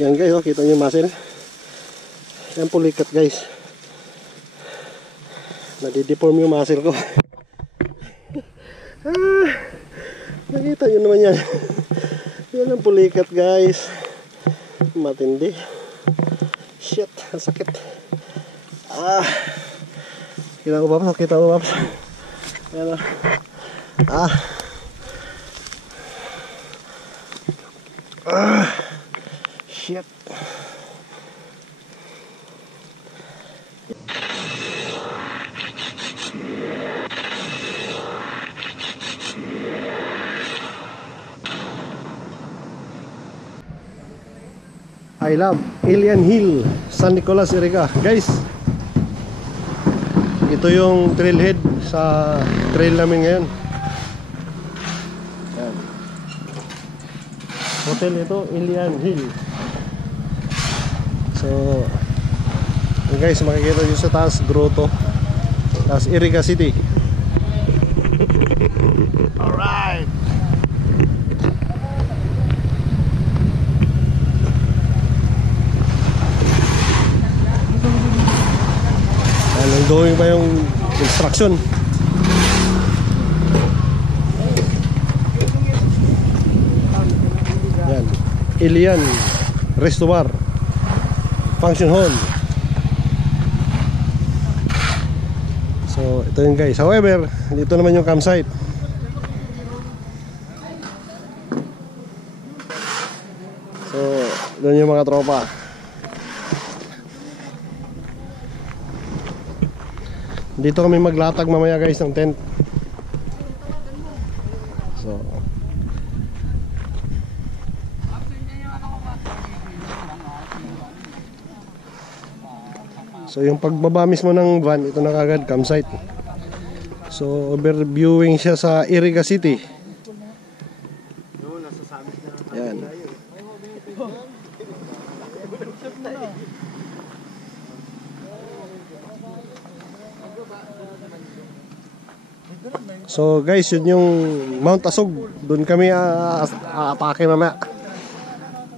Yan guys, oh, kita nyo yung muscle. Yan pulikat guys. Nadideform yung muscle ko. Nakita nyo naman yan. Yan ang pulikat guys. Matindi. Shit, sakit. Kita ko paps, kita ko paps. Yan o. Shit. I love Alien Hill, San Nicolas, Iriga. Guys, ito yung trailhead sa trail namin ngayon. Yan. Hotel ito, Alien Hill. So, guys, makikita nyo sa taas, grotto. Taas, Iriga City. Alright. Going pa yung instruction. Yan, Alien Restaurant, Function Hall. So ito yun guys. However, dito naman yung campsite. So doon yung mga tropa. Dito kami maglatag mamaya guys ng tent. So yung pagbaba mismo ng van, ito na kagad campsite. So overviewing siya sa Iriga City. Yan. So guys, yun yung Mount Asog. Doon kami aatake mamaya.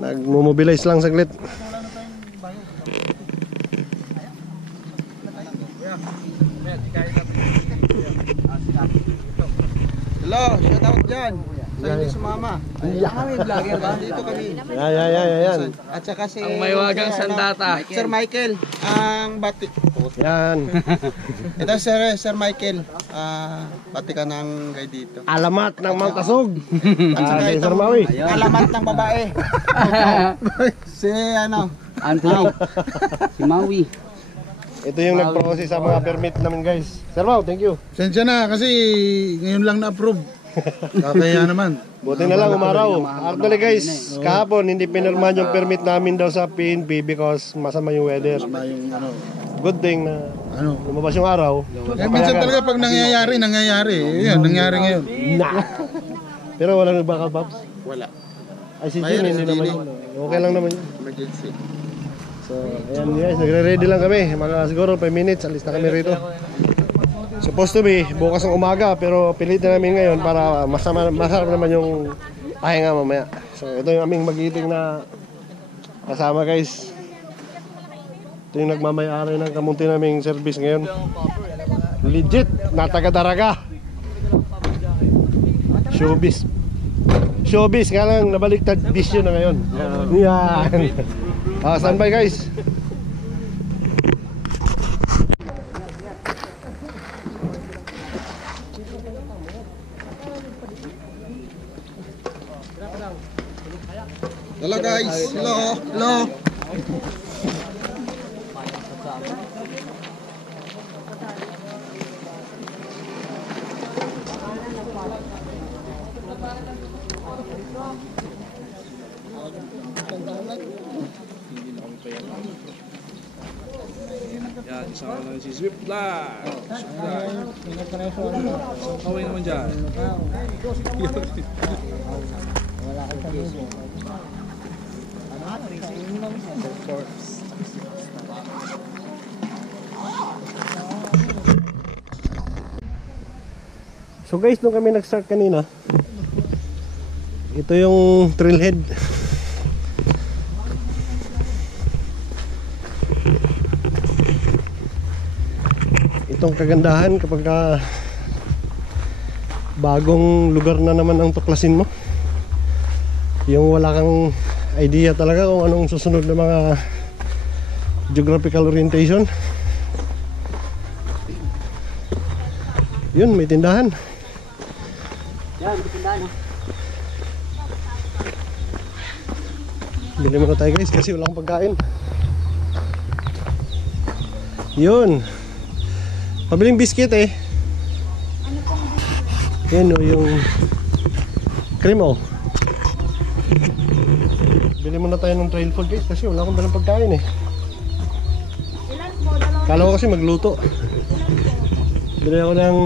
Nagmo-mobilize lang saglit. Hello, shout out dyan. Sa hindi sumama. Kami vlogger ba? Dito kami. Yan. At saka si ang maywagang sandata, Sir Michael, ang bati. Yan. Ito Sir Michael, bati ka ng guy dito. Alamat ng Mount Asog. At saka Sir itong Maui. alamat ng babae. Si Anthony, si Maui. Ito yung nag-process sa mga permit namin guys. Sir Mau, thank you. Sensya na kasi ngayon lang na-approve. Kaya naman. Buti na lang umaraw. Actually guys, kahapon hindi pinirmahan yung permit namin daw sa PNP because masama yung weather. Good thing na lumabas yung araw. Eh, minsan talaga pag nangyayari. Yan, nangyari ngayon. Pero walang nag-backup Pops? Wala. Ay si Jin, hindi naman yun. Okay lang naman yun. Emergency. So, ayan guys, nagre-ready lang kami. Mga siguro 5 minutes, alis na kami rito. Supposed to be bukas ng umaga, pero pilitin namin ngayon para masarap naman yung pahinga mamaya. So, ito yung aming magiting na kasama guys. Ito yung nagmamayari ng kamunti naming service ngayon. Legit, nataga-daraga. Showbiz, nga lang nabaliktad bisyo na ngayon. Yan. Standby guys. Hello guys. Hello. Yan, isama lang si Swift Fly. Kawin naman dyan. Wala ka sa So guys, nung kami nag-start kanina, Ito yung trailhead. Itong kagandahan kapag bagong lugar na naman ang tuklasin mo, yung wala kang idea talaga kung anong susunod na mga geographical orientation. Yun, may tindahan. Yan, may tindahan. Bili muna tayo guys kasi wala akong pagkain. Yun, pabiling biscuit eh. Yan o, yung Cremo. Bili muna tayo ng trail food guys kasi wala akong dalang pagkain eh. Kala ko kasi magluto. Bili ako ng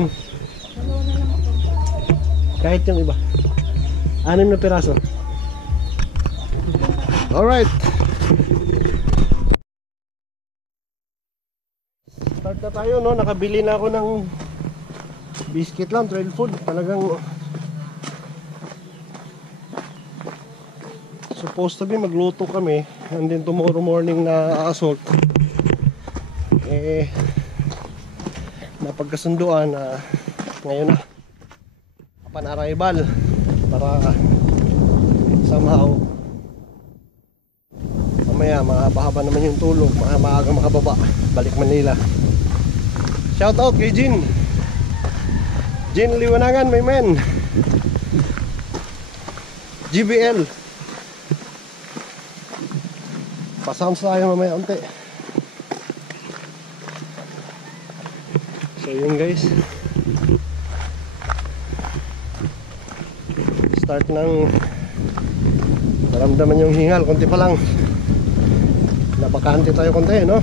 kahit yung iba 6 na piraso. Alright, start na tayo no. Nakabili na ako ng biscuit lang, trail food. Talagang supposed to be magluto kami, and then tomorrow morning na assault eh napagkasunduan na ngayon na upon arrival para somehow mamaya mahaba naman yung tulog, maaga makababa balik Manila. Shout out kay Jin Liwanagan, my man. GBL. Pa-sounds tayo mamaya unti. So yun guys, start ng naramdaman yung hingal, konti pa lang. Napakante tayo konti, no?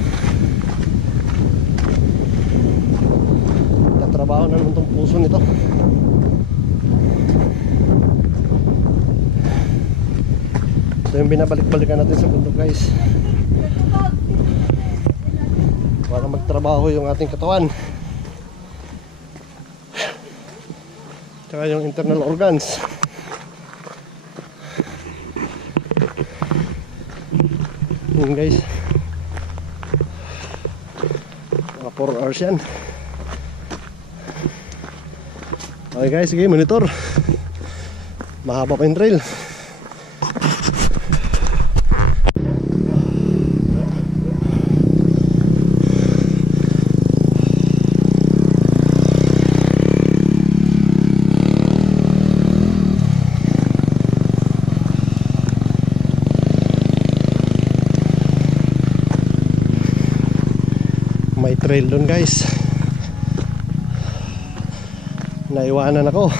Tatrabaho na naman itong puso nito. Ito yung binabalik-balikan natin sa bundok guys, para magtrabaho yung ating katawan tsaka yung internal organs. Yun guys, mga 4 hours yan. Okay guys, sige, monitor. Mahaba pa yung trail. May trail doon guys, naiwanan ako.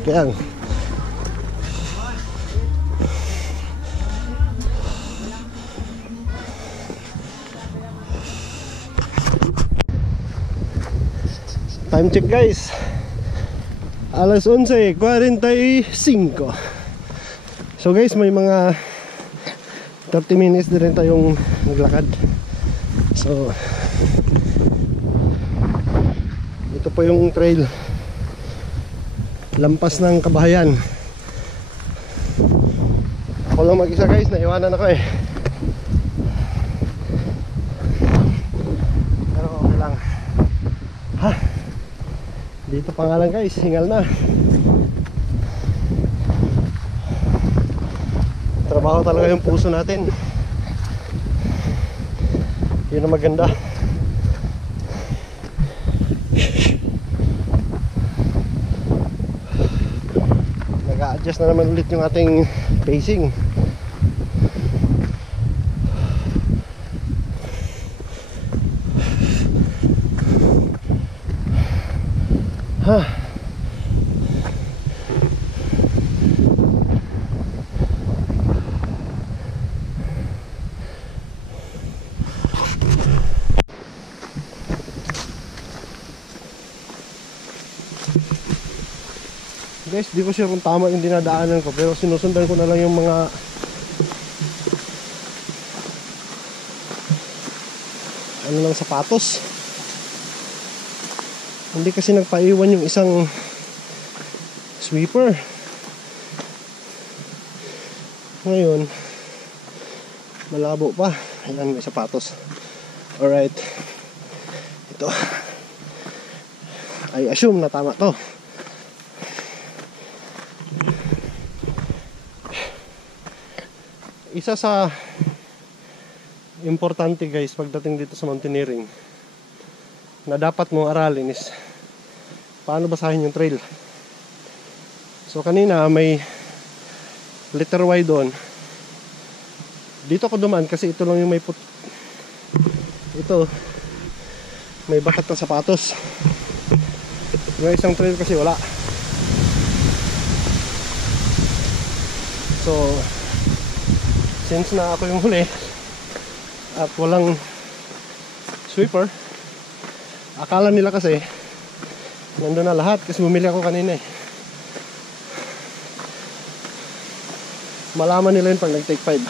Kaya time check guys, alas 11:45. So guys, may mga 30 minutes din rin tayong naglakad. So ito po yung trail lampas ng Kabahayan. Ako lang mag-isa guys, naiwanan ako eh. Pero okay lang. Ha? Dito pa nga lang guys, hingal na. Trabaho talaga yung puso natin. Yun ang maganda. Nag-a-adjust na naman ulit yung ating pacing. Ha. Guys, di ko sure kung tama yung dinadaanan ko, pero sinusundan ko na lang yung mga ano lang sapatos. Hindi kasi nagpaiwan yung isang sweeper. Ngayon malabo pa. Ayan, may sapatos. Alright, ito I assume na tama to. Isa sa importante guys pagdating dito sa mountaineering na dapat mong aralin is paano basahin yung trail. So kanina may letter Y doon. Dito ako dumaan kasi ito lang yung may ito may bakat ng sapatos. Yung isang trail kasi wala. So since na ako yung huli at walang sweeper, akala nila kasi nandun na lahat kasi bumili ako kanina eh. Malaman nila yun pag nag take 5.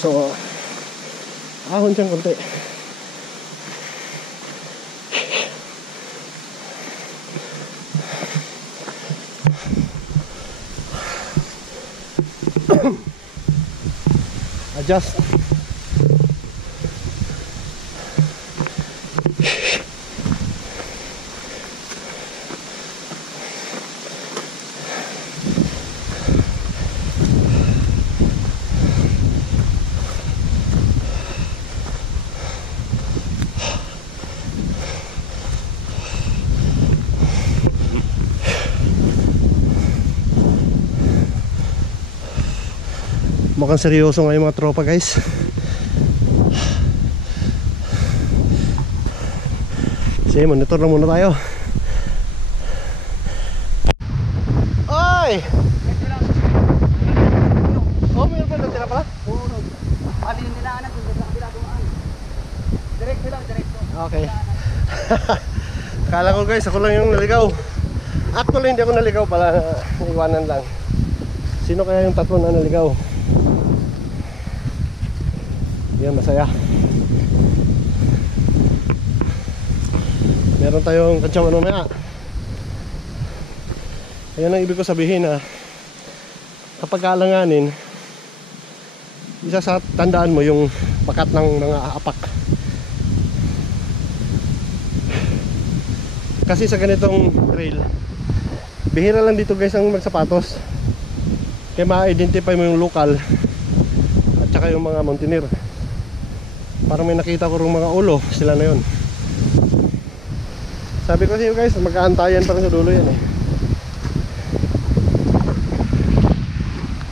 So ahon siyang konti. Adjust. Mukhang seryoso nga yung mga tropa guys. Sige, monitor na muna tayo. Oy! Oh, mayroon pa natira pala? Oo. Pati yung nilaanan kung sila dumaan. Diretso lang, diretso. Okay. Kala ko guys, ako lang yung naligaw. Actually, hindi ako naligaw pala. Iwanan lang. Sino kaya yung tatlo na naligaw? Yan, masaya. Meron tayong kantsawan mamaya. Ayan ang ibig ko sabihin na kapag alanganin, isa sa tandaan mo yung bakat ng mga apak. Kasi sa ganitong trail, bihira lang dito guys ang magsapatos. Kaya ma-identify mo yung local at saka yung mga mountaineer. Parang may nakita ko rin mga ulo, sila na yun. Sabi ko sa iyo guys, magkaantayan pa rin sa dulo yan eh.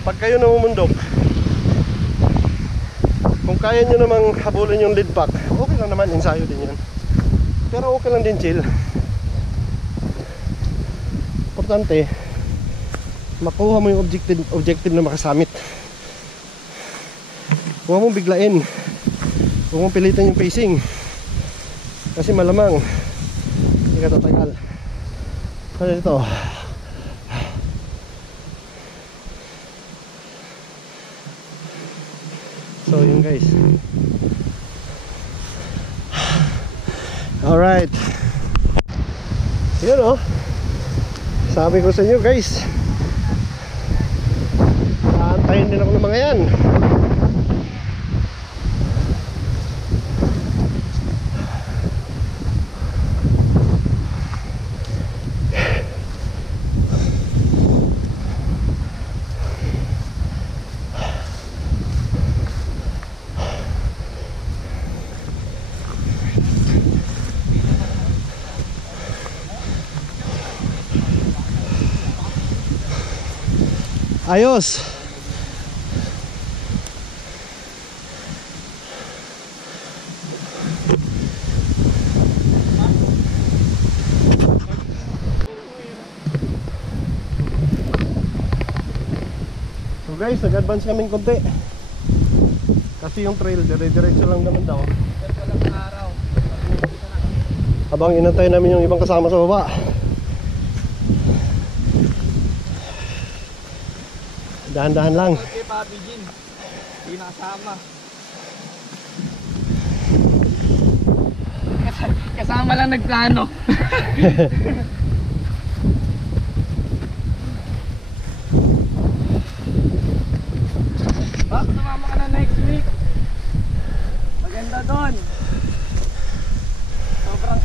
Pag kayo namumundok, kung kaya nyo namang habulin yung lead pack, okay lang naman, ensayo din yan. Pero okay lang din chill. Importante, makuha mo yung objective na makasamit. Huwag mong biglain. Huwag mong pilitan yung pacing. Kasi malamang hindi ka tatagal. Kasi ito, so yun guys, Alright. Yun oh. Sabi ko sa inyo guys, aantayin din ako ng mga yan. Ayos. So guys, nag-advance kaming konti. Kasi yung trail dire-diretso lang naman daw. Habang inantay namin yung ibang kasama sa baba. Dahan-dahan lang. Okay, Papi Jin. Hindi nakasama. Kasama lang nagplano. Bak, sumama ka na next week. Maganda doon. Sobrang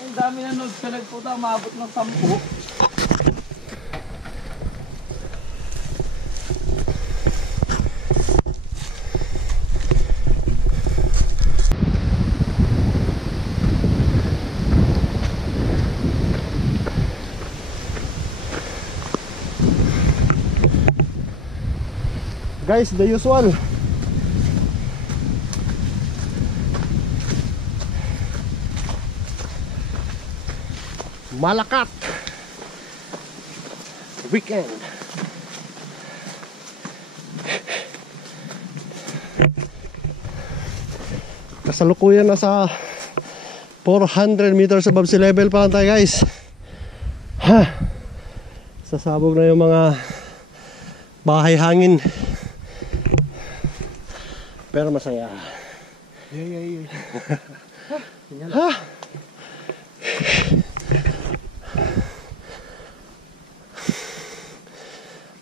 ang dami na nood sa nagpunta, maabot ng 10. Guys, the usual. Malacat weekend. Kasalukuyan na sa 400 meters above sea level pa lang tayo guys. Sasabog na yung mga bahay hangin. Pero masaya.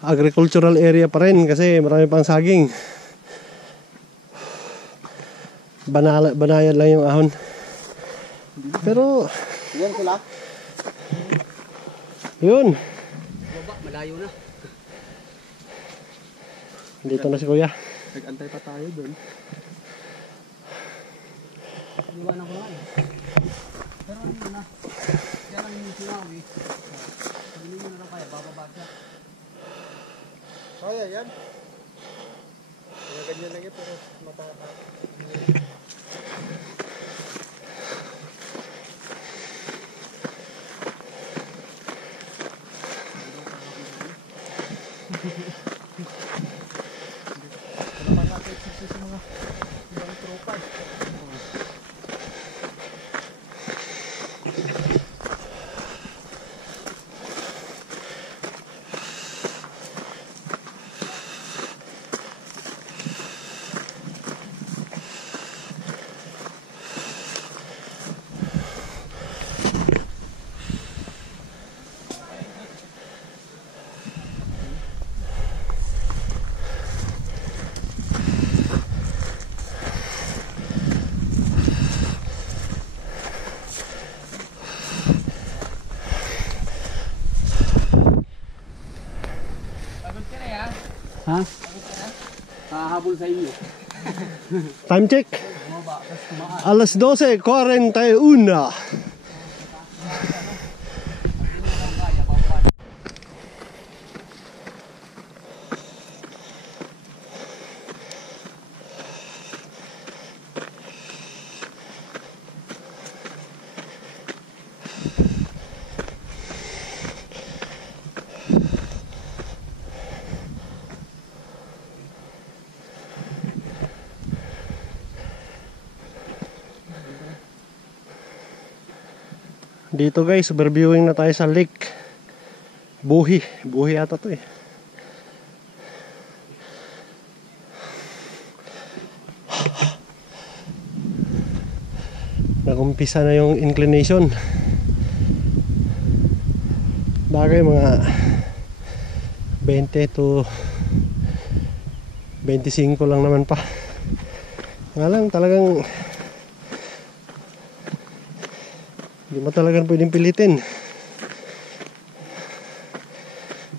Agricultural area pa rin kasi marami pang saging. Banayan lang yung ahon. Pero Yan sila. yun. Baba, malayo na. Dito na si kuya. Nag-antay pa tayo doon. Iwanan ko lang. Pero ano na? Yan ang yung sinawi. Sabihin mo na lang kaya, bababa siya. Kaya yan. Kaya ganyan lang yan pero mataas. Ha? Hahabol sa inyo. Time check. Alas 12:41. Dito guys, overviewing na tayo sa lake Buhi. Buhi ata to eh. Nagumpisa na yung inclination. Bagay mga 20 to 25 lang naman pa. Nga lang talagang hindi mo talagang pwedeng pilitin.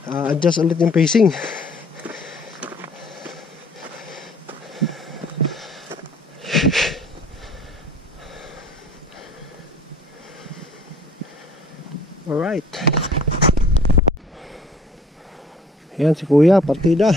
Adjust ulit yung pacing. Alright. Yan si Kuya, partida.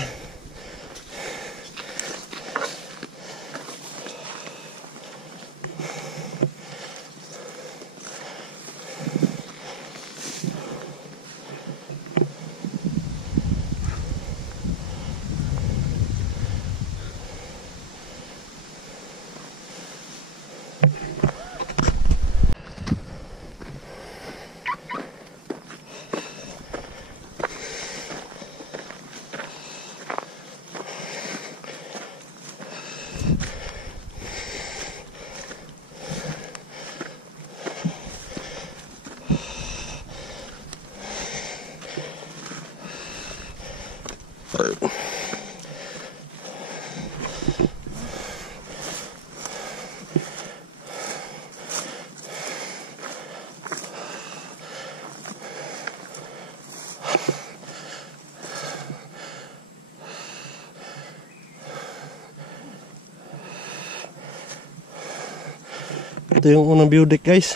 Ito yung unang view deck guys.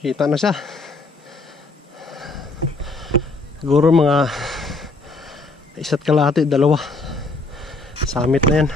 Kita na siya. Siguro mga 1.5 kalahati, 2 summit na yan.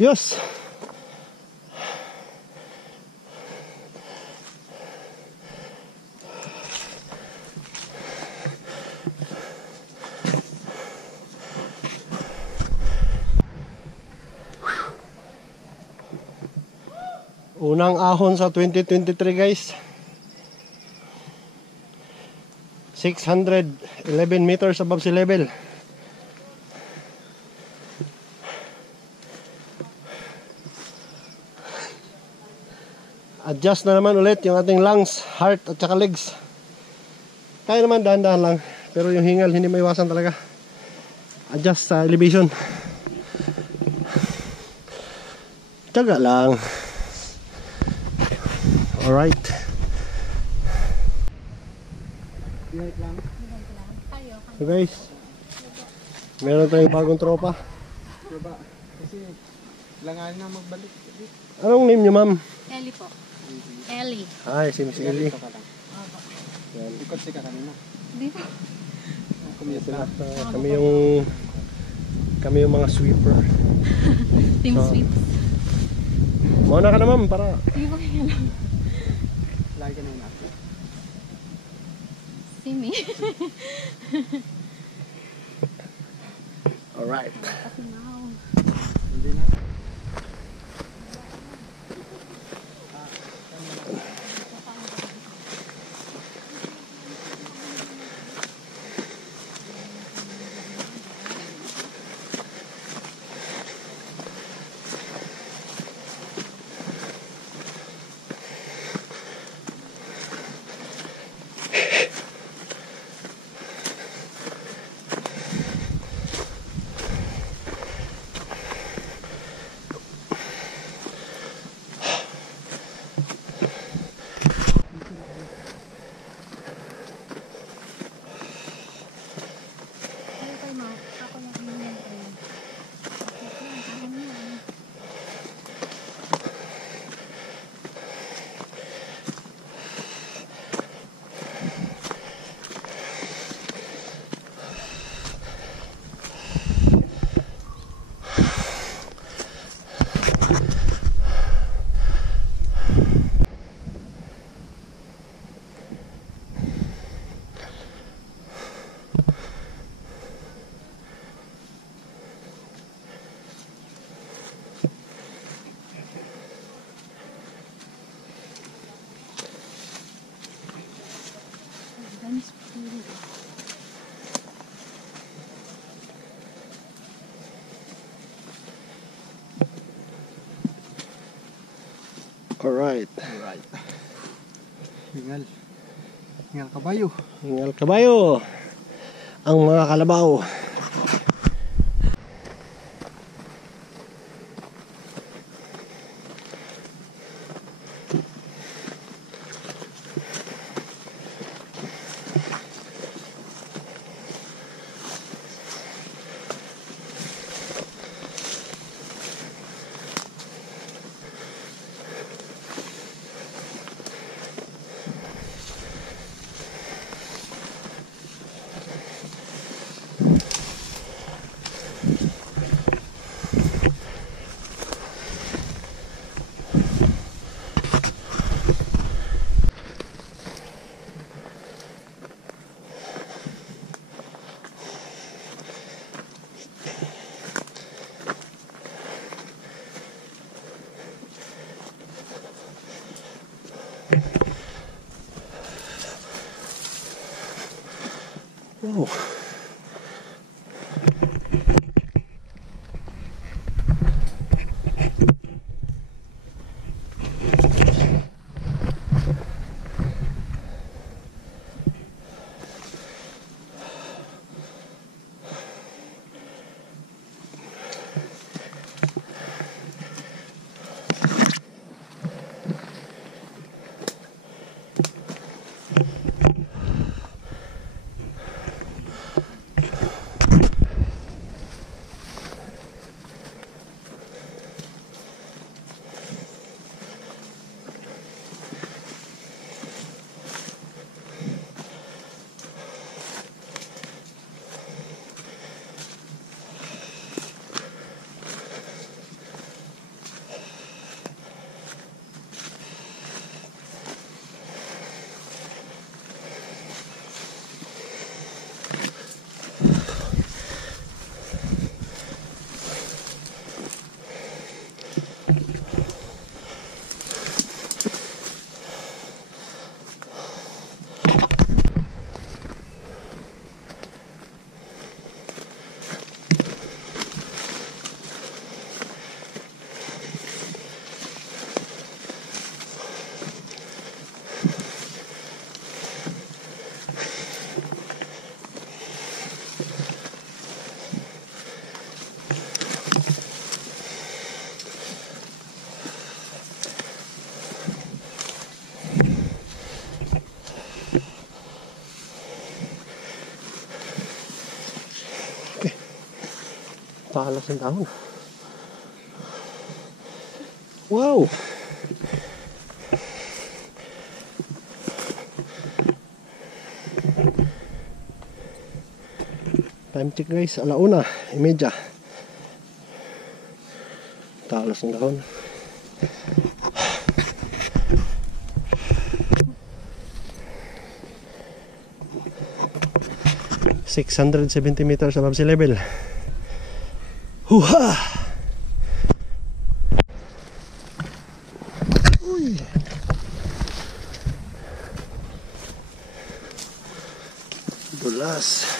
Yes. Unang ahon sa 2023 guys. 611 meters above sea level. Adjust na naman ulit yung ating lungs, heart at saka legs. Kaya naman dahan-dahan lang, pero yung hingal hindi maiwasan talaga. Adjust sa elevation. Tiyaga lang. Alright. So guys, meron tayong bagong tropa. Diba? Kasi langan na magbalik. Anong name nyo ma'am? Ellie po. Ellie. Ay, si Miss Ellie. Yan. Ikot ka kanina. Di ba? Kami yung mga sweeper. Team sweeps. Mauna ka na ma'am para Di ba kaya lang? Lagi ka na yung natin. See me? alright. Kasi now. Hindi na. Alright. Alright. Hingal. Hingal kabayo. Hingal kabayo. Ang mga kalabaw. Wow. Talas ng dahon. Wow! Time check guys, 1:30. Talas ng dahon. $670 above sea level. Huha! Uy! Dulas.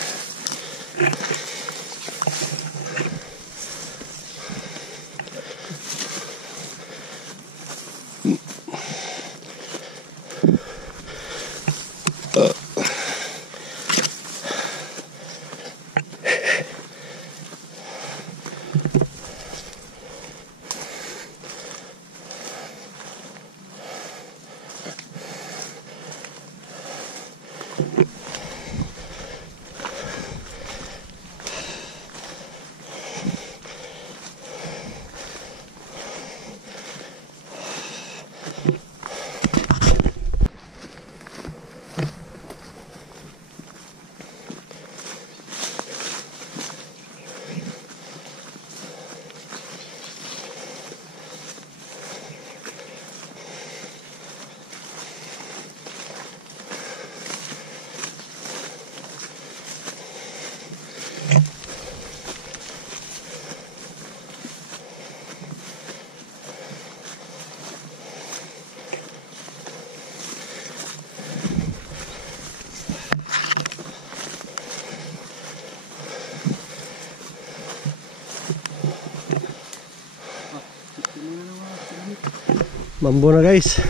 Mambo na guys.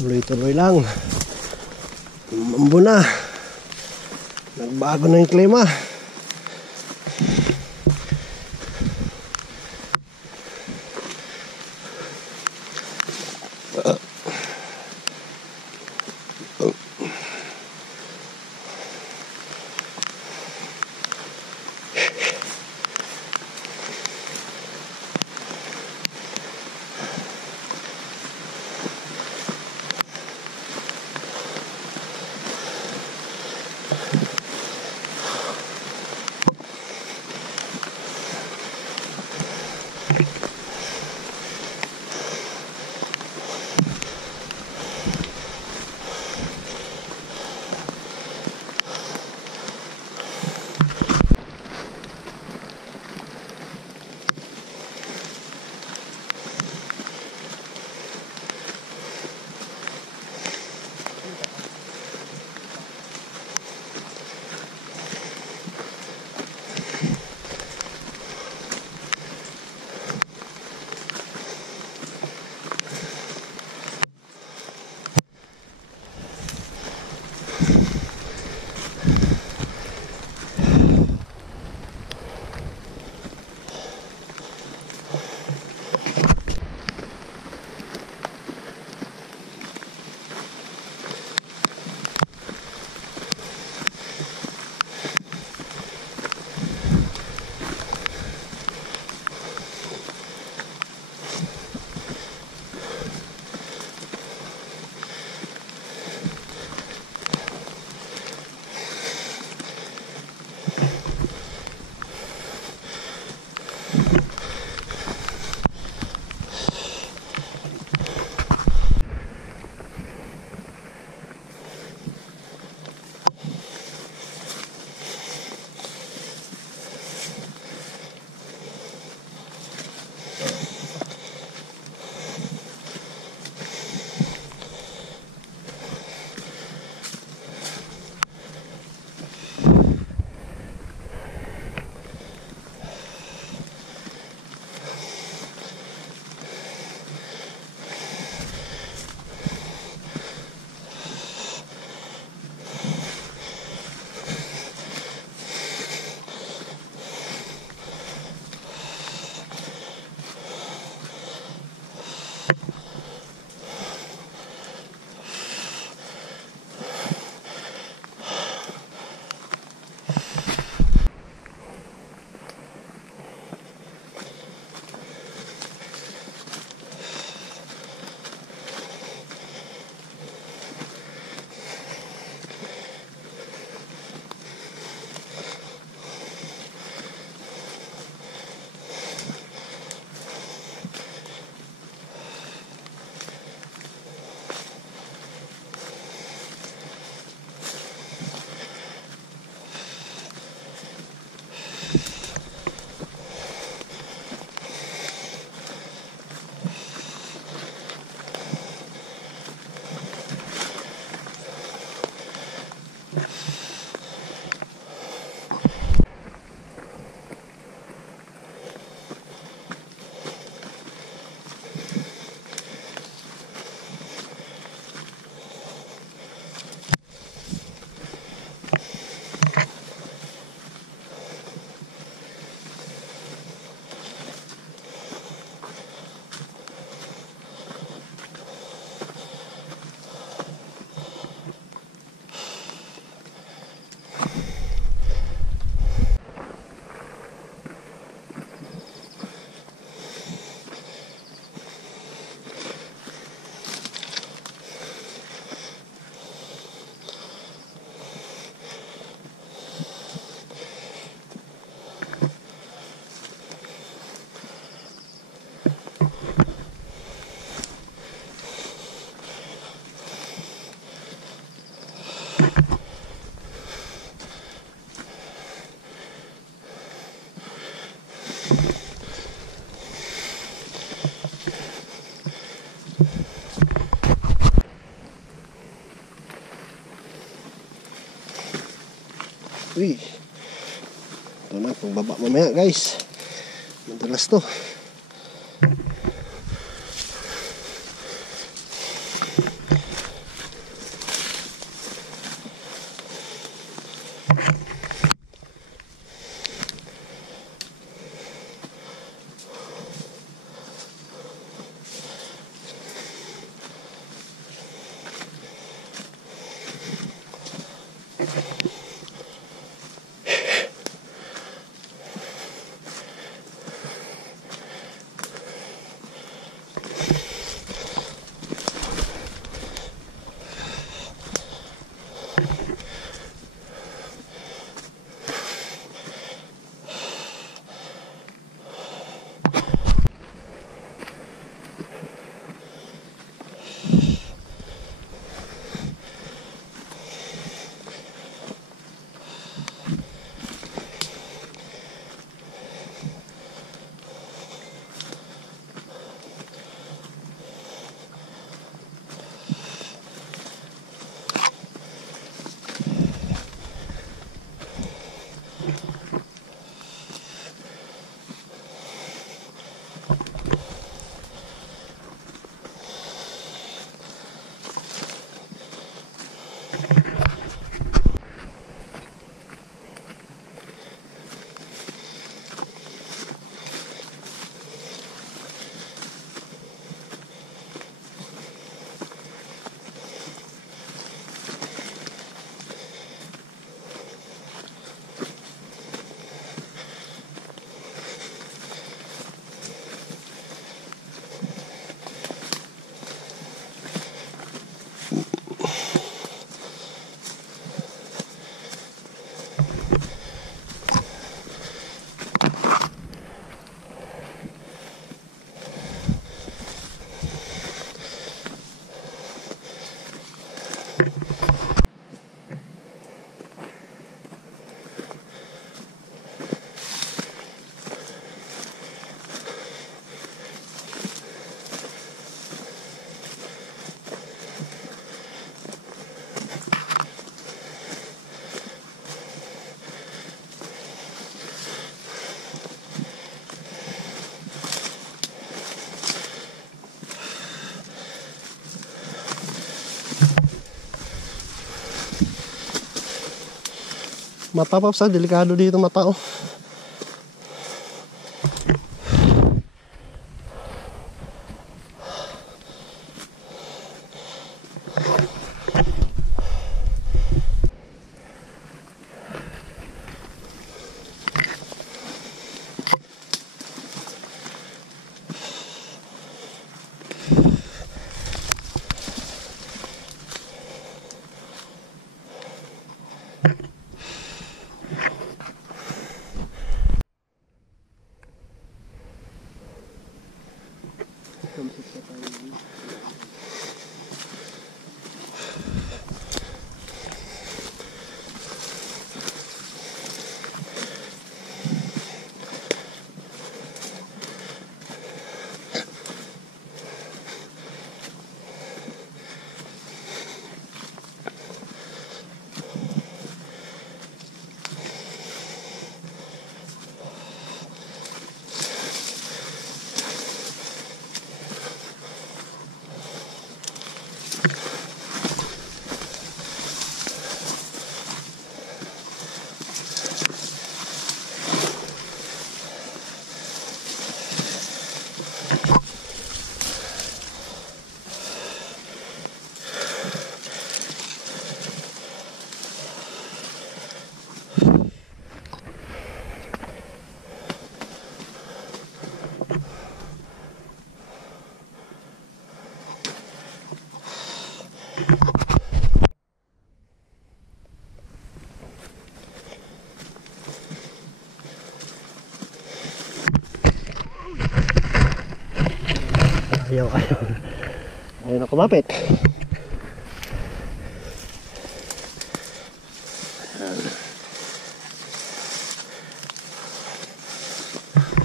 Tuloy-tuloy lang. Mambo na. Nagbago na yung klima. Uy, ito na pagbaba mamaya guys, madalas to. Mata pa sa delikado dito mata oh. Ayaw. Ayaw na kumapit.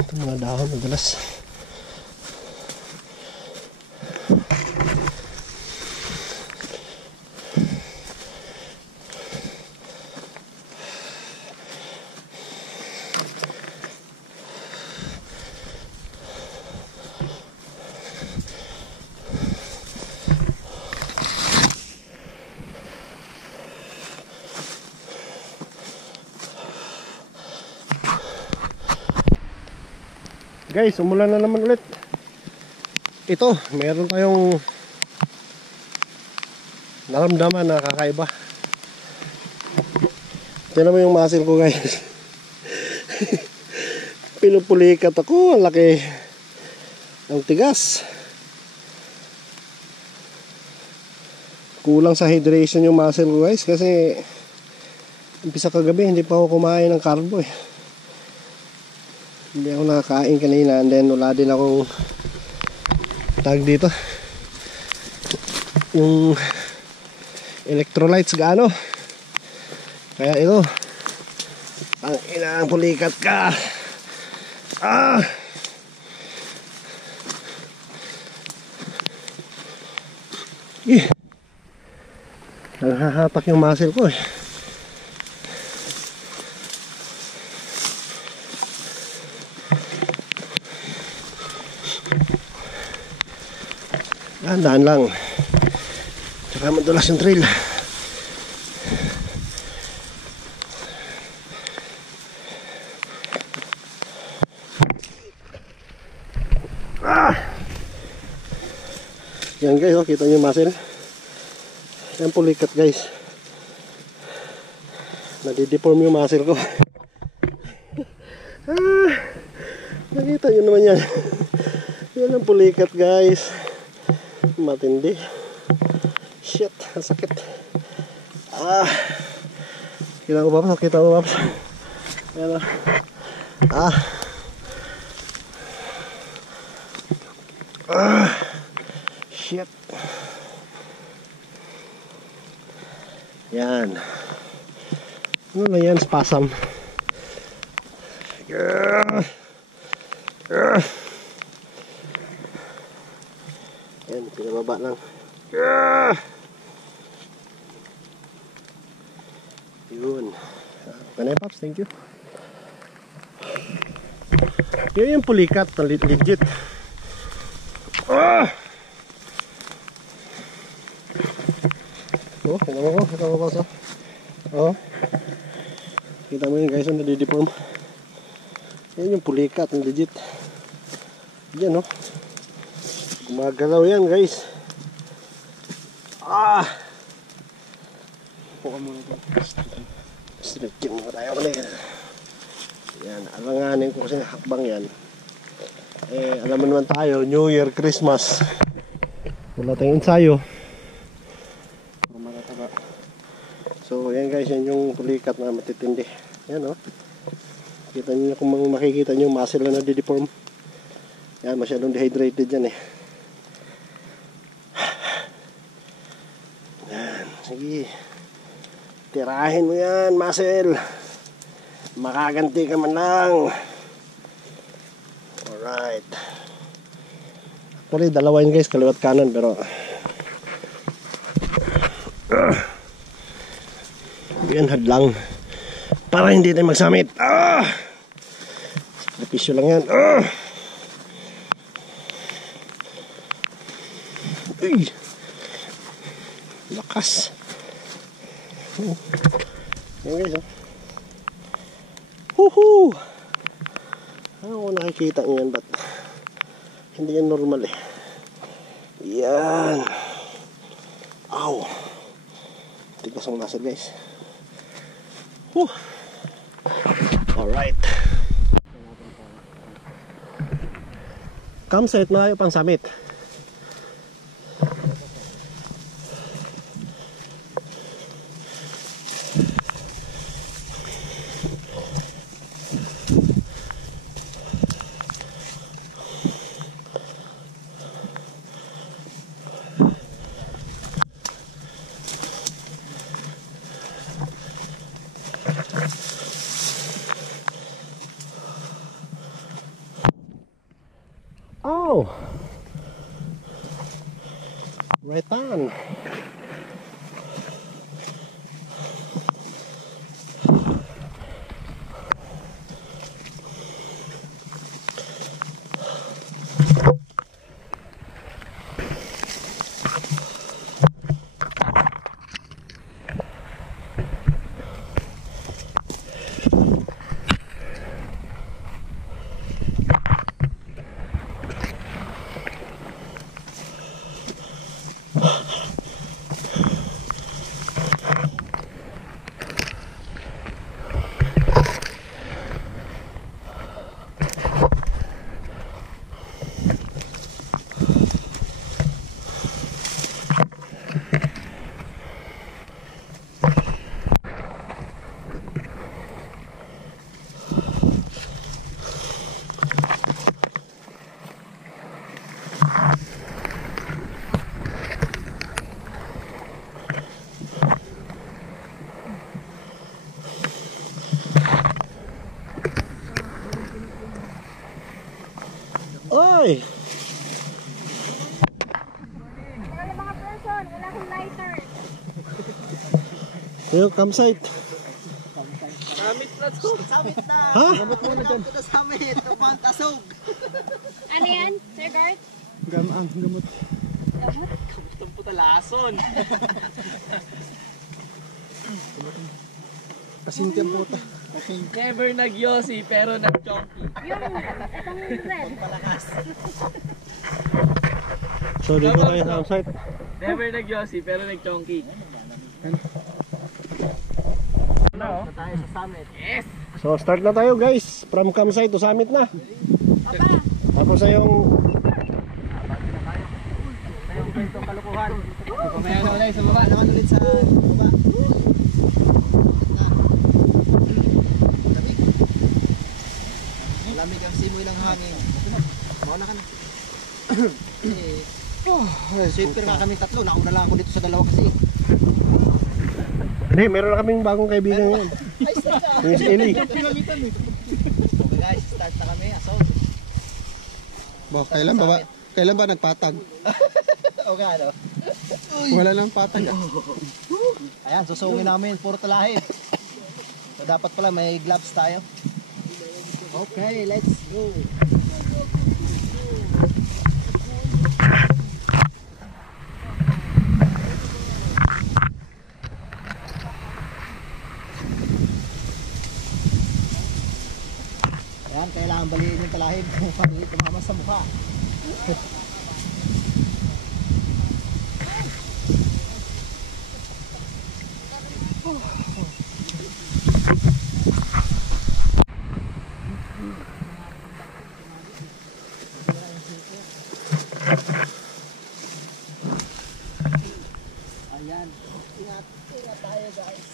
Ito mga dahon madalas. Guys, umulan na naman ulit. Ito, meron tayong naramdaman na kakaiba. Tignan mo yung muscle ko, guys. Pinupulikat ako, ang laki. Ang tigas. Kulang sa hydration yung muscle ko, guys, kasi umpisa kagabi hindi pa ako kumain ng carbo eh. Hindi ako nakakain kanina, and then wala din akong tag dito yung electrolytes gaano. Kaya ito, ang inang pulikat ka. Nanghahatak yung muscle ko eh. Dahan lang. Tsaka madulas yung trail. Yan guys, oh, kita nyo yung muscle. Yan pulikat guys. Nadideform yung muscle ko. Nakita nyo naman yan. Yan ang pulikat guys. Matindi. Shit, sakit. Kita mo paps, kita mo paps. Yan o. Shit. Yan. Ano na yan, spasm. Yan, pinababa lang. Yun. Kanay paps, thank you. Yun yung pulikat, legit. Oh, kita mo paps. Oh. Kita mo yun guys, yung nadideform. Yan yung pulikat, legit. Yan oh. Gumagalaw yan guys. Puka muna ito. Stretching muna tayo ulit. Yan, alanganin ko kasi hakbang yan. Alam mo naman tayo, New Year, Christmas. Wala tayong ensayo. So yan guys, yan yung pulikat na matitindi. Yan oh. Kita nyo kung makikita nyo yung muscle na nadideform. Yan, masyadong dehydrated yan eh. Yan, sige. Tirahin mo yan, muscle. Makaganti ka man lang. Alright. Actually, dalawa yun guys, kaliwat kanan, pero yan, hadlang. Para hindi tayo magsamit. Sakripisyo lang yan. Uy, lakas. Yan guys oh. Woohoo! Ako nakikita nyo yan, but hindi yan normal eh. Yan. Ow. Tigas ang muscle guys. Woo. Alright. Campsite na tayo pang summit. Right on. Oy! Wala mga person, wala akong lighter. Yung campsite. Samit na to. Samit na. Ha? Gamot mo na dyan. Ito na samit. Ito pang tasog. Ano yan, Sir Gert? Gamang gamot. Ito po talason. Kasingtiyan po ta. Never nag-yosi pero nag-chonky. Yung, itong red. Palakas. So dito tayo sa campsite. Never nag-yosi pero nag-chonky. Ano? Tayo sa summit. Yes! So start na tayo guys. From campsite to summit na. Tapos na yung Tayo kwento kalukuhan. Mamaya na ulit sa baba. Naman ulit sa baba. Lamig ang simoy ng hangin. Mauna ka na. Sweeper nga kami tatlo. Nauna lang ako dito sa dalawa kasi. Hindi, meron na kaming bagong kaibigan ngayon. Ay, sana! Yung si Eli. Okay guys, start na kami. Aso. Kailan ba nagpatag? O nga ano? Wala nang patag. Ayan, susungin namin. Puro talahin. So dapat pala may gloves tayo. Okay, let's go. Ayan, kailangan baliin yung talahin kung paano tumama sa mukha. Ayan, ingat tayo guys.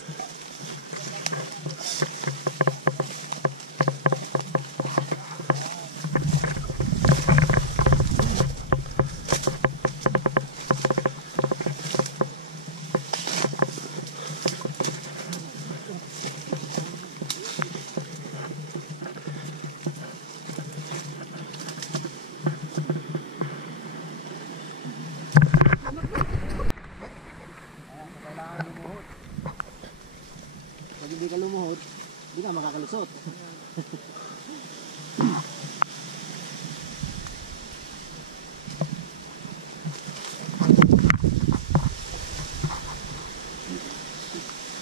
Pag hindi ka lumuhod, hindi ka makakalusot.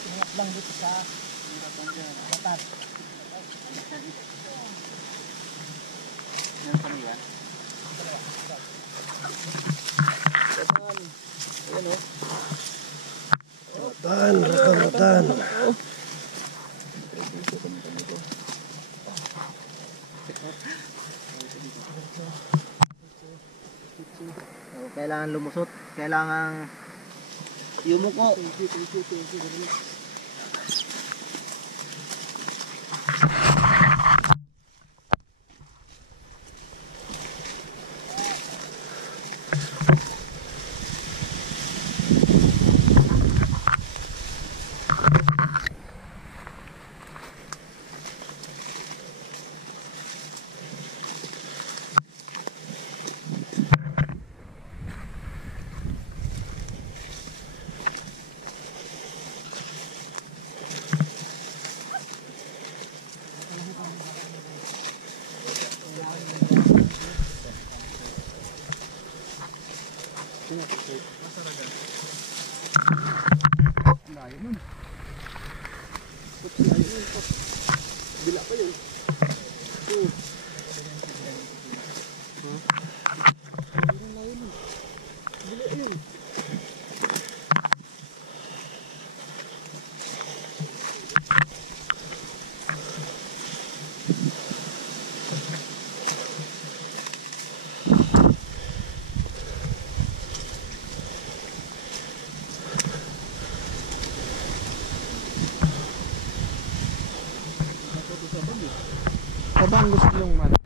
Ingat lang dito sa batas. Meron kami yan? Ayan o. Ratan. Kailangan lumusot, kailangan yumuko. Kabang gusto yung man.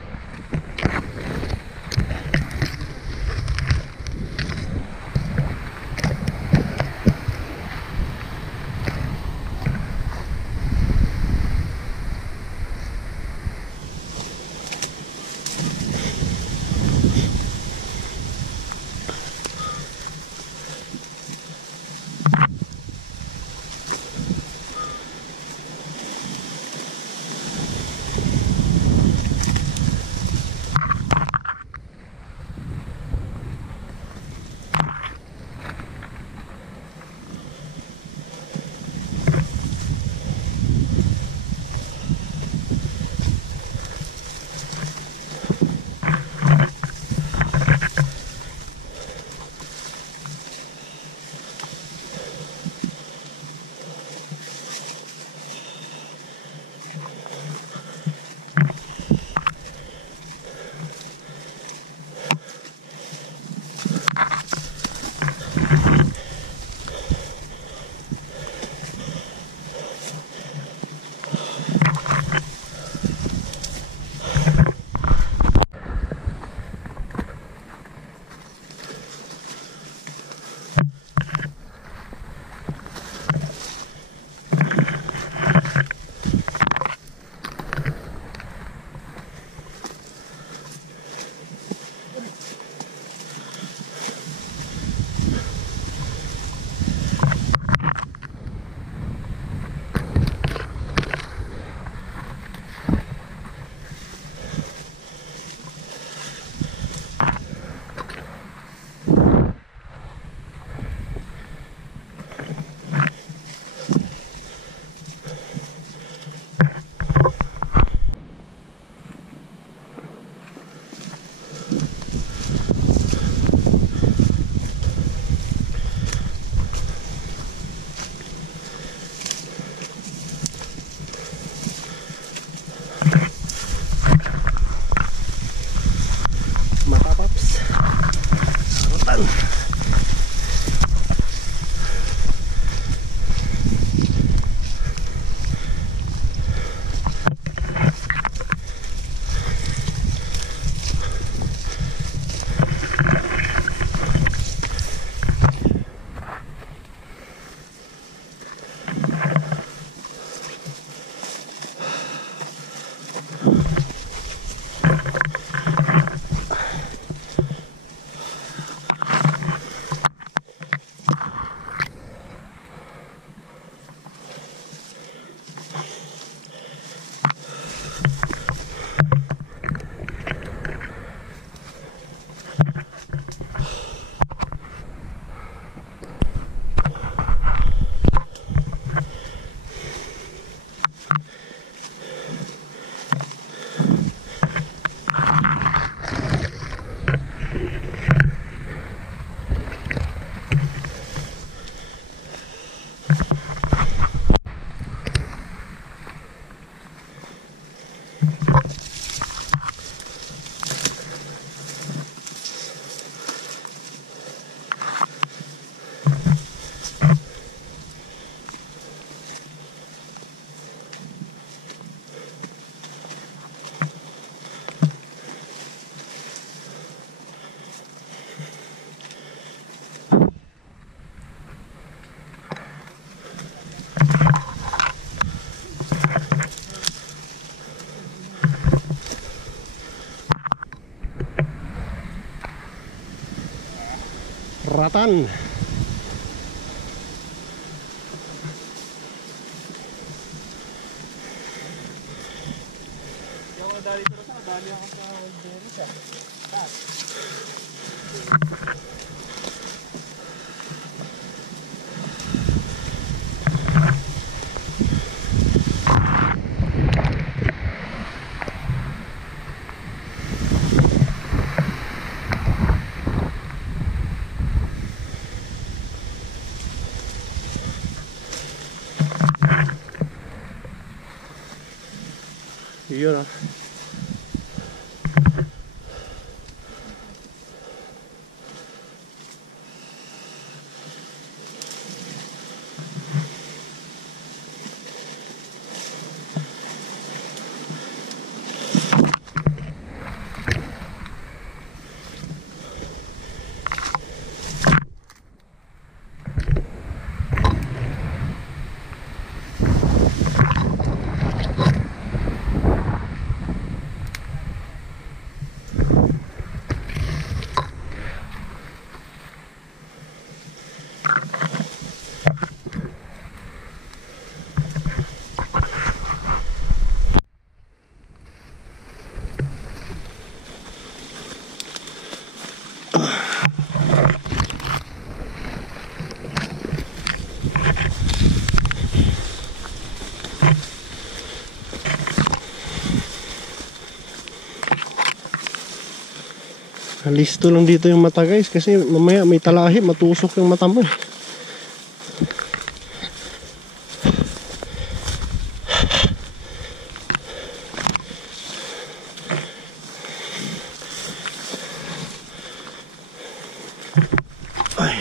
Ratan. Yun ah. Listo lang dito yung mata guys kasi mamaya may talahi, matusok yung mata mo eh. Ay.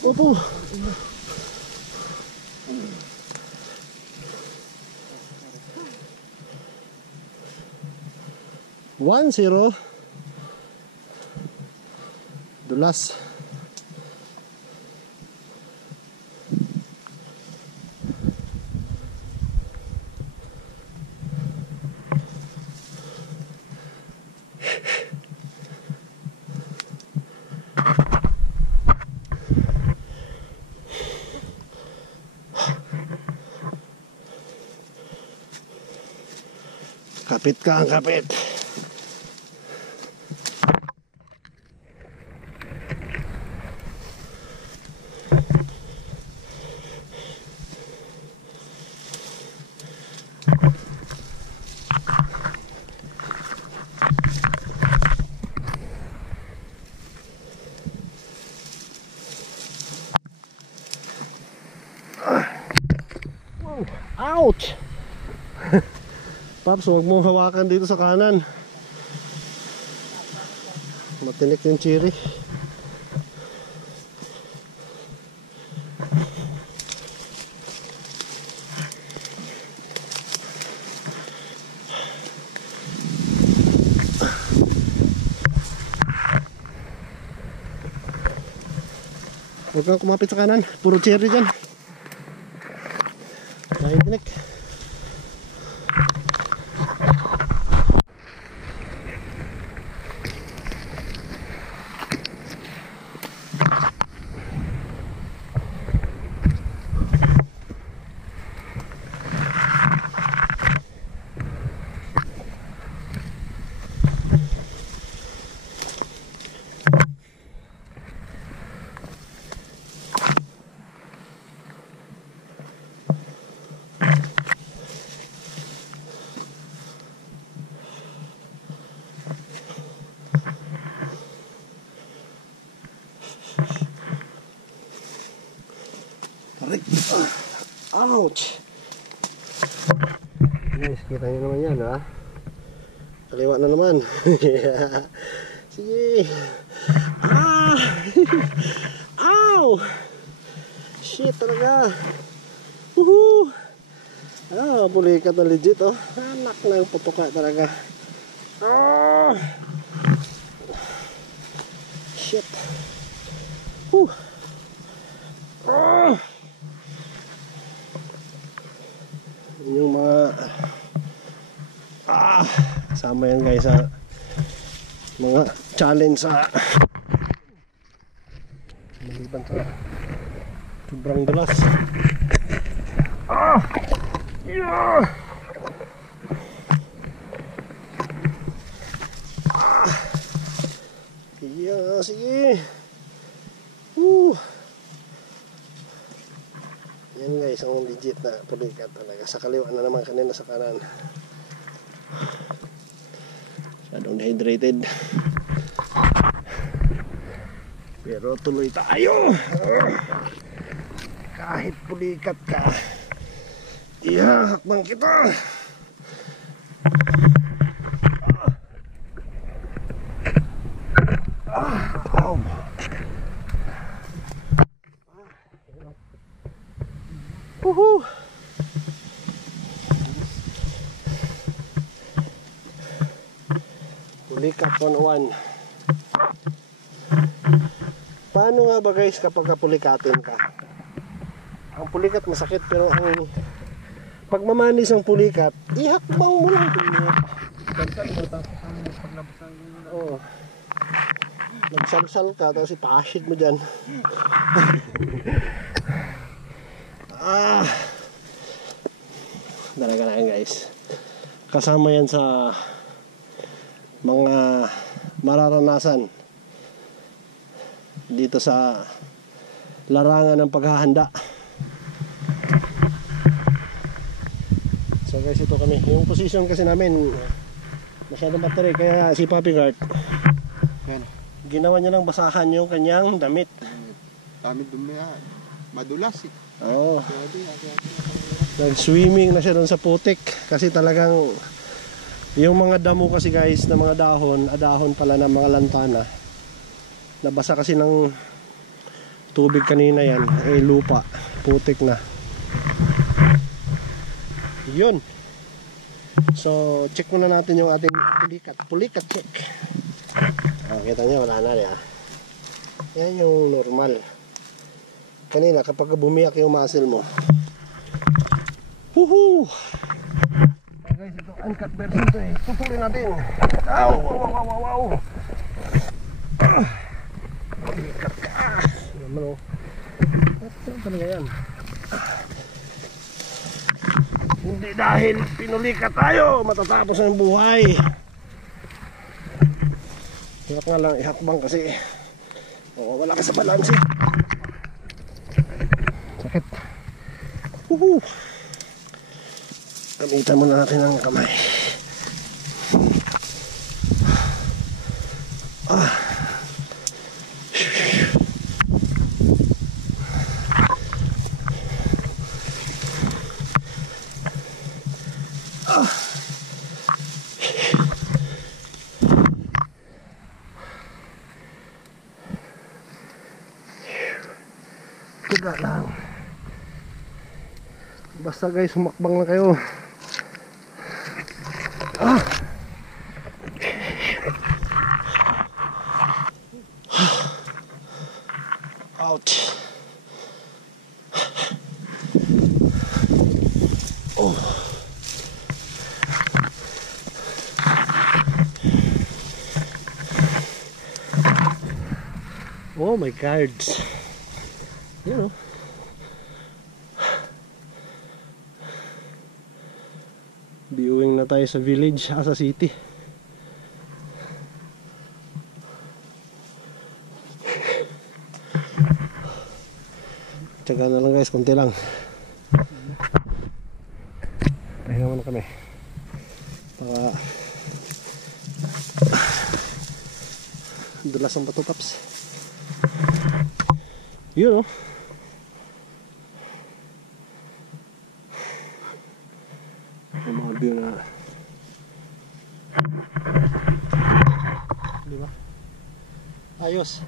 Opo. One zero. Dulas. Kapit ka ang kapit. Ouch! Paps, huwag mong hawakan dito sa kanan. Matinik yung cherry. Huwag kang kumapit sa kanan. Puro cherry dyan. Kain tinik. Aray. Ouch. Guys, kita nyo naman yan, ha? Kaliwa na naman. Sige. Ah! Ow! Shit talaga. Woohoo! Ah, bulikat na legit, oh. Anak na yung putuka talaga. Ah! Shit. Woo! Ah! Yung mga kasama yan guys sa mga challenge sa maliban sa sobrang dulas. Yeah! Yeah, sige. Yan guys, ang legit na pulikat talaga. Sa kaliwa na naman, kanina sa kanan. Masyadong dehydrated. Pero tuloy tayo. Kahit pulikat ka, ihahakbang kita. Woohoo! Pulikat 101. Paano nga ba guys kapag kapulikatin ka? Ang pulikat masakit pero ang pagmamanis ng pulikat, ihakbang mo lang. Oo. Nagsalsal ka tapos ipahit mo dyan. Talaga na yan guys. Kasama yan sa mga mararanasan dito sa larangan ng paghahanda. So guys, ito kami. Yung position kasi namin masyadong battery, kaya si Papi Gart ginawa niya ng basahan yung kanyang damit. Damit dumi yan. Madulas eh. Oo. Nag-swimming na siya doon sa putik kasi talagang yung mga damo kasi guys na mga dahon pala ng mga lantana, nabasa kasi ng tubig kanina yan, lupa, putik na yun. So check muna natin yung ating pulikat check. Kita nyo, wala na yan. Yan yung normal. Kanina kapag bumiyak yung muscle mo. Woohoo! Guys, ito uncut version to eh. Pupulin natin. Wow, wow, wow, wow. Pulikat ka. Naman o. Ito talaga yan. Hindi dahil pinulikat tayo, matatapos ang buhay. Hirap nga lang ihakbang kasi wala ka sa balanse. Sakit. Woohoo! Gamitan muna natin ang kamay. Tiga lang. Basta guys, humakbang lang kayo. Ouch. Oh. Oh my cards. You know. Viewing na tayo sa village, sa city. Tsaga na lang guys, konti lang. Pahinga muna kami. Para dulas ang bato paps. Yun oh. Ang mga view na, di ba? Ayos.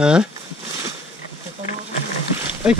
Ha? Ay!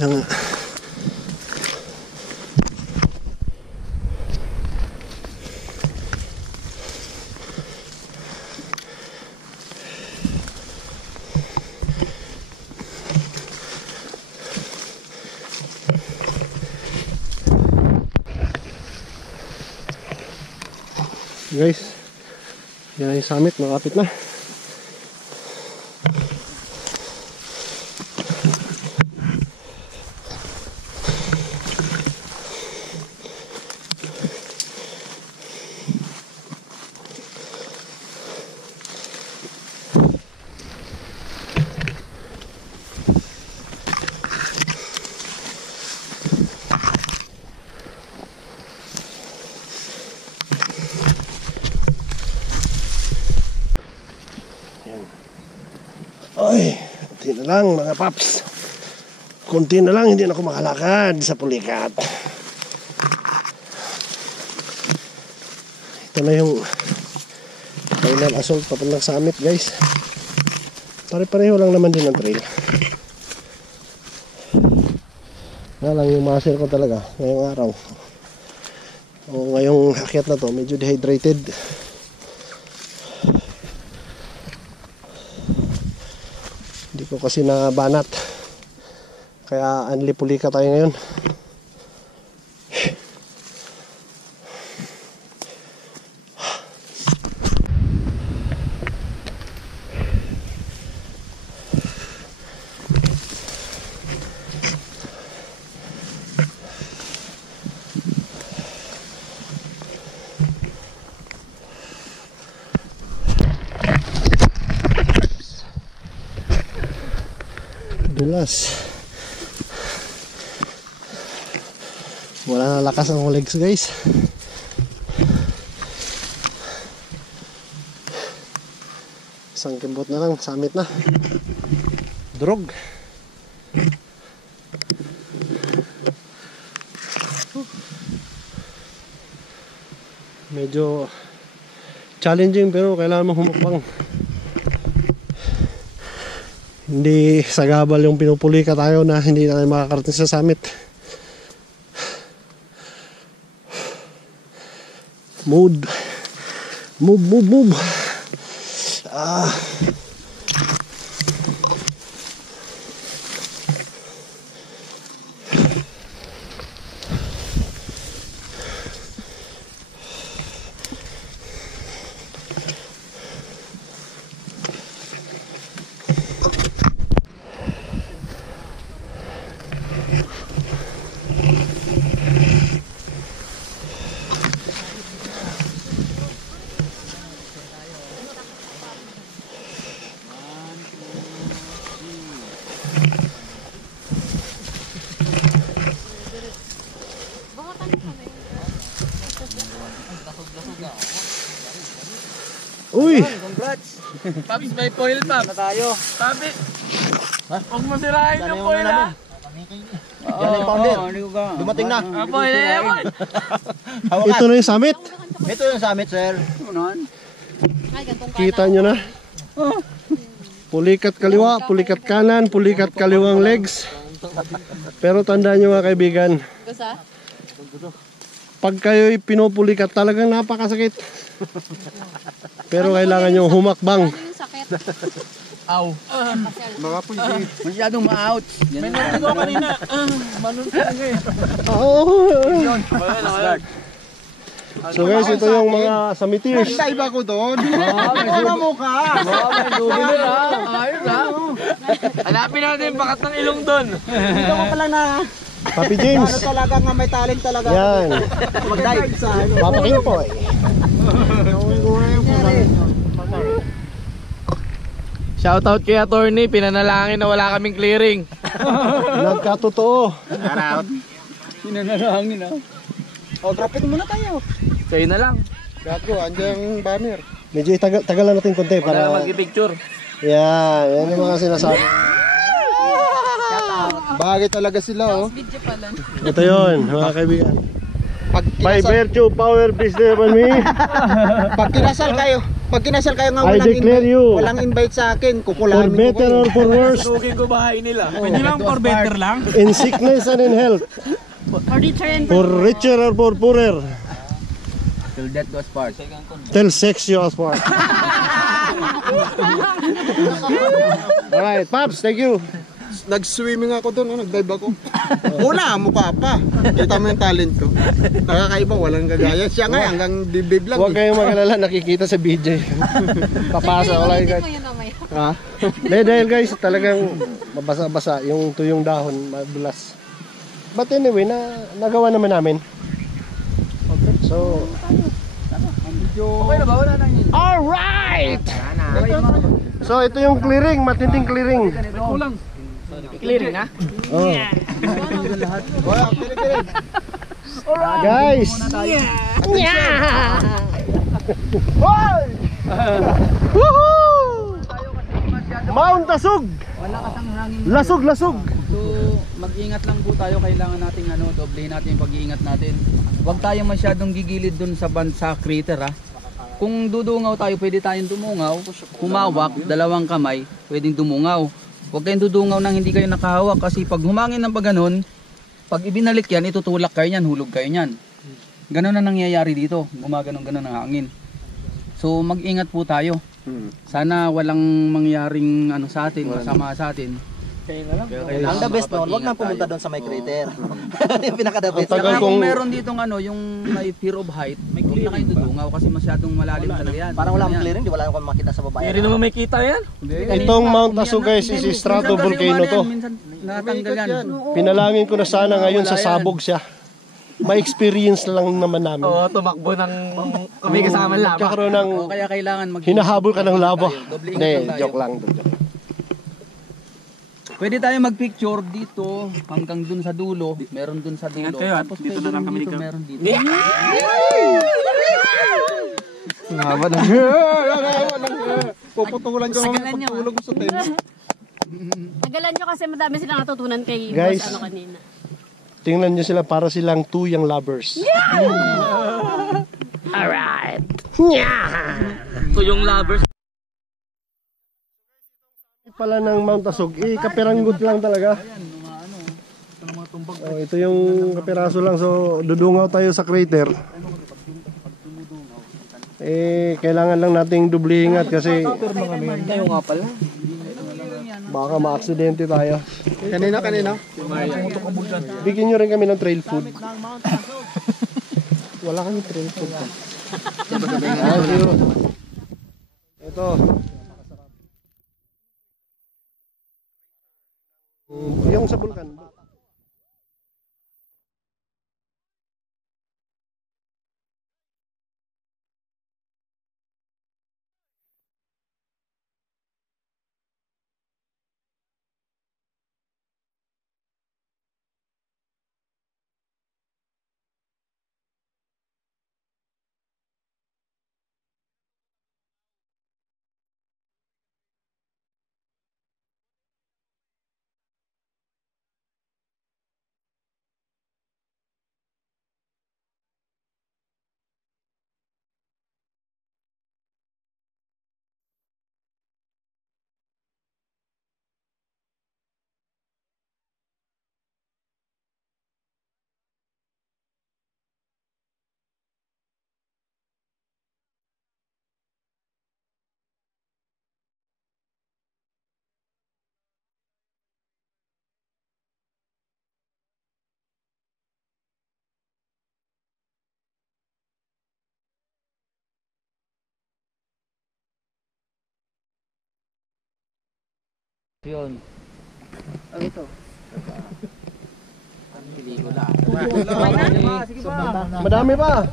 Yan nga. Guys, yan yung summit, makapit na. Ay, kunti na lang mga paps. Kunti na lang, hindi na ako makalakad sa Pulikat. Ito na yung final assault papuntang summit, guys. Pare-pareho lang naman din ang trail. Nga lang yung muscle ko talaga ngayong araw. O ngayong akyat na to, medyo dehydrated. Hindi ko kasi nabanat. Kaya anli Pulika tayo ngayon. Dulas. Wala na lakas ang legs, guys. Isang kimbot na lang, summit na. Drog. Medyo challenging pero kailangan mo humakbang. Hindi sagabal yung pinupulika tayo na hindi na tayo makakarating sa summit. Move. Uy! Congrats! Paps, may foil, Paps. Na tayo. Papi, huwag mo sirahin yung foil, ha? Yan yung pounder. Dumating na. Foil, foil. Ito na yung summit. Ito yung summit, sir. Kita nyo na. Pulikat kaliwa, pulikat kanan, pulikat kaliwang legs. Pero tandaan nyo mga kaibigan, pag kayo'y pinupulikat talagang napakasakit. Pero kailangan nyo humakbang. Aw. Baka po hindi. Masyadong ma-out. May narinig ko kanina. Manun ka nga eh. So guys, ito yung mga summiteers. Iba ko doon. Ano mo ka? Ayos ha. Hanapin natin yung bakat ng ilong doon. Dito ko pala na. Papi James. Ano talaga nga may talent talaga. Yan. Mag-dive sa ano. Papa King po. Shoutout kay attorney, pinanalangin na wala kaming clearing. Nagkatotoo. Pinanalangin ha. O, grapit muna tayo. Sa'yo na lang. Gago, andyan banner. Medyo tagalan natin konti Para para... mag-picture. Yan yung mga sinasabi. Bagay talaga sila, oh. Ito yun, mga kaibigan. Pag By virtue, power, peace, love, and me. Pag kinasal kayo, Pag kinasal kayo nga I declare you walang invite sa akin, for kukulamin better or for worse, Pwede lang for better lang. in sickness and in health, For return. for richer or for poorer, Till death do us part. till sex you as part. Alright, Pops, thank you. Nag-swimming ako doon, nag-dive ako. Una, mukha pa. Kita mo yung talent ko. Nakakaiba, walang gagaya. Siya nga, hanggang dibdib lang. Huwag kayong mag-alala, nakikita sa video. Papasa ko lang guys. Ha? Dahil guys, talagang mabasa-basa yung tuyong dahon, madulas. But anyway, nagawa naman namin. So, Okay na ba? Wala na yun. alright! So, ito yung clearing, matinding clearing. Kulang. Clearing na? Oh. Guys! Woohoo! Mount Tasug! Wala kasang hangin. Lasog! So, mag-ingat lang po tayo. Kailangan nating doblehin natin yung pag-iingat natin. Huwag tayong masyadong gigilid dun sa crater ha. Kung dudungaw tayo, pwede tayong dumungaw. Humawak, dalawang kamay, pwedeng dumungaw. Huwag kayong dudungaw nang hindi kayo nakahawak kasi pag humangin ng pagganon, pag ibinalik yan, itutulak kayo niyan, hulog kayo niyan. Ganon na nangyayari dito, gumaganon-ganon ang hangin. So mag-ingat po tayo. Sana walang mangyaring sa atin, masama sa atin. Ang the best noon, wag nang pumunta doon sa may crater. Yung pinaka-the best. Tagal Kaya kong- kung meron ditong yung may fear of height, huwag na kayo dudungaw kasi masyadong malalim talaga yan. Parang wala Yan. akong clearing, di wala akong makita sa baba. naman may kita yan. Itong Mount Tasug guys is strato volcano to. Minsan natanggal yan. Pinalangin ko na sana ngayon sa sabog siya. Ma-experience lang naman namin. Tumakbo ng kami kasama lava. Magkakaroon ng Kaya kailangan hinahabol ka ng lava. Doble Hindi, ingat lang tayo. joke lang. Pwede tayo magpicture dito hanggang dun sa dulo. Meron dun sa dulo. Tapos dito na lang kami dito. Meron dito. Puputulan ko naman pagtulog ko sa tent. Tagalan nyo kasi madami silang natutunan kay Guys. boss kanina. Tingnan nyo sila para silang two young lovers. Alright. So yung lovers. Pala ng Mount Tasug, kapiranggot lang talaga. Oh, ito yung kapiraso lang. So, dudungaw tayo sa crater. Kailangan lang nating dubli ingat kasi Tayo nga pala. baka ma-aksidente tayo. Kanina. Bigyan nyo rin kami ng trail food. Wala kami trail food. Ito. Yung sa bulkan. Yun. Ano ito? Pelikula. Sige pa. Madami pa.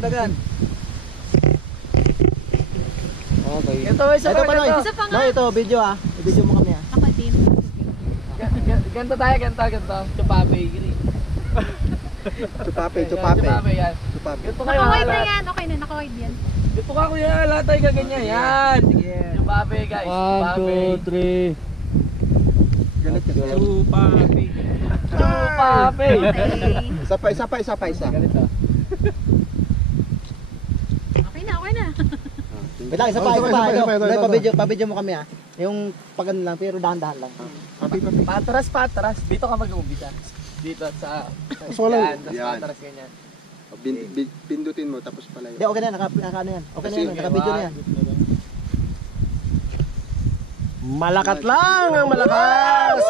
Dagan. Okay. Ito pa Noy. Isa pa nga. Noy, ito video I-video mo kami Ako din. Ganto tayo. Chupape. Chupape. yan. Ganto kayo. Naka-wide na yan. Okay na, naka-wide yan. Ganto ka kuya. Lahat tayo kaganyan. Yan. Sige. Chupape guys. 1, 2, 3. Chupape. Isa pa. Ganito. Okay na, okay na. Wait lang, isa pa. Dahil pa-video mo kami ah. Yung pag ano lang, pero dahan-dahan lang. Patras. Dito ka mag-umpisa. Dito sa... So, walang... Yan. Patras ganyan. Pindutin mo tapos pala Hindi, okay na yan. Naka ano yan. Okay na yan. Naka-video na yan. Malakat lang ang malakas!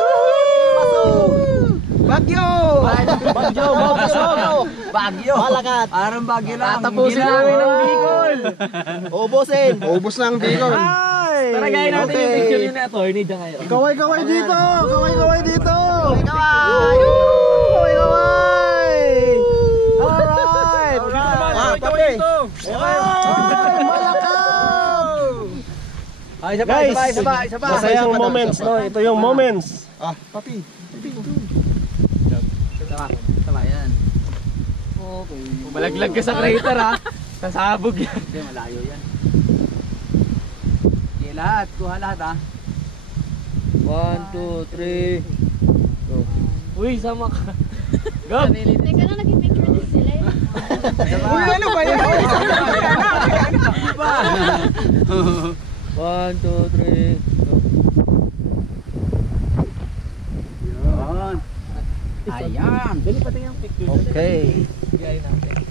Bagyo! Bagyo! Malakat! Parang bagyo lang. Tatapusin namin ang Bicol. Ubusin! Ubus na ang Bicol. Tara gaya natin yung picture yun na attorney dyan ngayon. Kaway-kaway dito! Kaway-kaway dito! Kaway! Kaway-kaway! Alright! Papi! Isa pa. Masayang moments, no? Ito yung moments. Papi. Tama yan. Okay. Malaglag ka sa crater ha. Sasabog yan. Hindi, malayo yan. Okay, lahat. Kuha lahat ha. 1, 2, 3. Go. Uy, sama ka. Go! Teka lang, nag-picture din sila eh. Uy, ano ba yan? 1, 2, 3. Go. Ayan. Dali pati yung picture. Okay. Bigay natin.